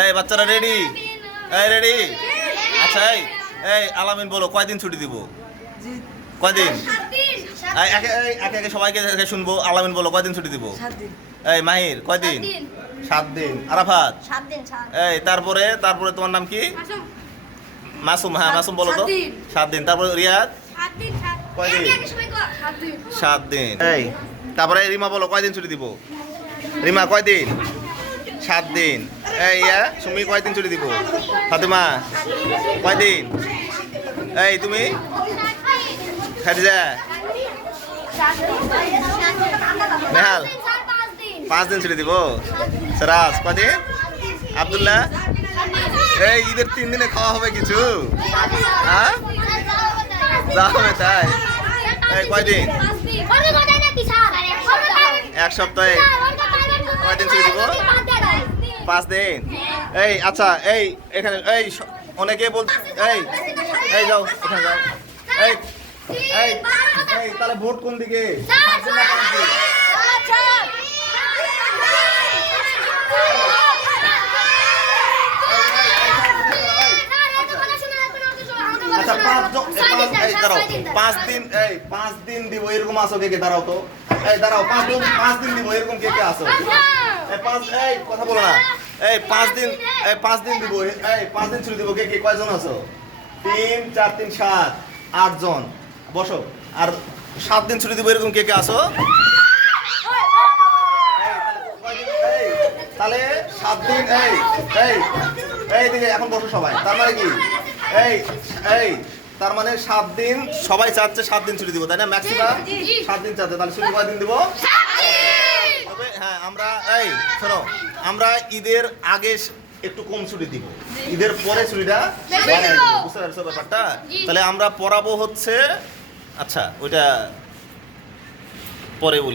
এই বাচ্চারা রেডি? এই রেডি? আচ্ছা এই এই আলামিন বলো কয়দিন ছুটি দিব? কয়দিন? একে একে সবাইকে শুনবো। আলামিন বলো কয়দিন ছুটি দিব? এই মাহির কয়দিন? 7 দিন। আরাফাত 7 দিন। এই তারপরে তোমার নাম কি? মাসুম। হ্যাঁ মাসুম বলো তো। 7 দিন। তারপরে রিয়াদ 7 দিন। কয়দিন? 7 দিন। এই তারপরে রিমা বলো কয়দিন ছুটি দিব? রিমা কয়দিন? 7 দিন। এই সুমি কয়দিন ছুটি দিব? ফাতেমা কয়দিন? এই তুমি খাদিজা? নেহাল 5 দিন ছুটি দিব। সিরাজ কয়দিন? আব্দুল্লাহ এই ঈদের 3 দিনে খাওয়া হবে কিছু? হ্যাঁ যা হবে তাই। এই কয়দিন? 1 সপ্তাহে কয়দিন ছুটি দিব? 5 দিন। এই আচ্ছা এই এখানে এই অনেকে বলছে এই এই যাও এখানে যাও। এই এই এই তাহলে ভোট কোন দিকে? আচ্ছা 5 দিন। এই 5 দিন দিব এরকম আসো কে কে? দাঁড়াও তো। এই দাঁড়াও 5 দিন দিব এরকম কে কে আসো? এই কথা বলো না। এই 5 দিন দিব। এই 5 দিন ছুটি দিব কে কে? কয়জন আছো? 3 4 3 7 8 জন বসো। আর 7 দিন ছুটি দিব এরকম কে কে আসো? তাহলে 7 দিন। এই এই এই দিকে এখন বসো সবাই। তার মানে কি? এই এই তার মানে 7 দিন সবাই চাচ্ছে 7 দিন ছুটি দিব, তাই না? ম্যাক্সিমাম 7 দিন চাচ্ছে। তাহলে ছুটি কয় দিন দিব? তবে হ্যাঁ আমরা এই শোনো, আমরা ঈদের আগে একটু কম ছুটি দিব, ঈদের পরে ছুটিটা বাড়াই দিব। বুঝতে পারছো ব্যাপারটা? তাহলে আমরা পড়াবো হচ্ছে, আচ্ছা ওইটা পরে বলি।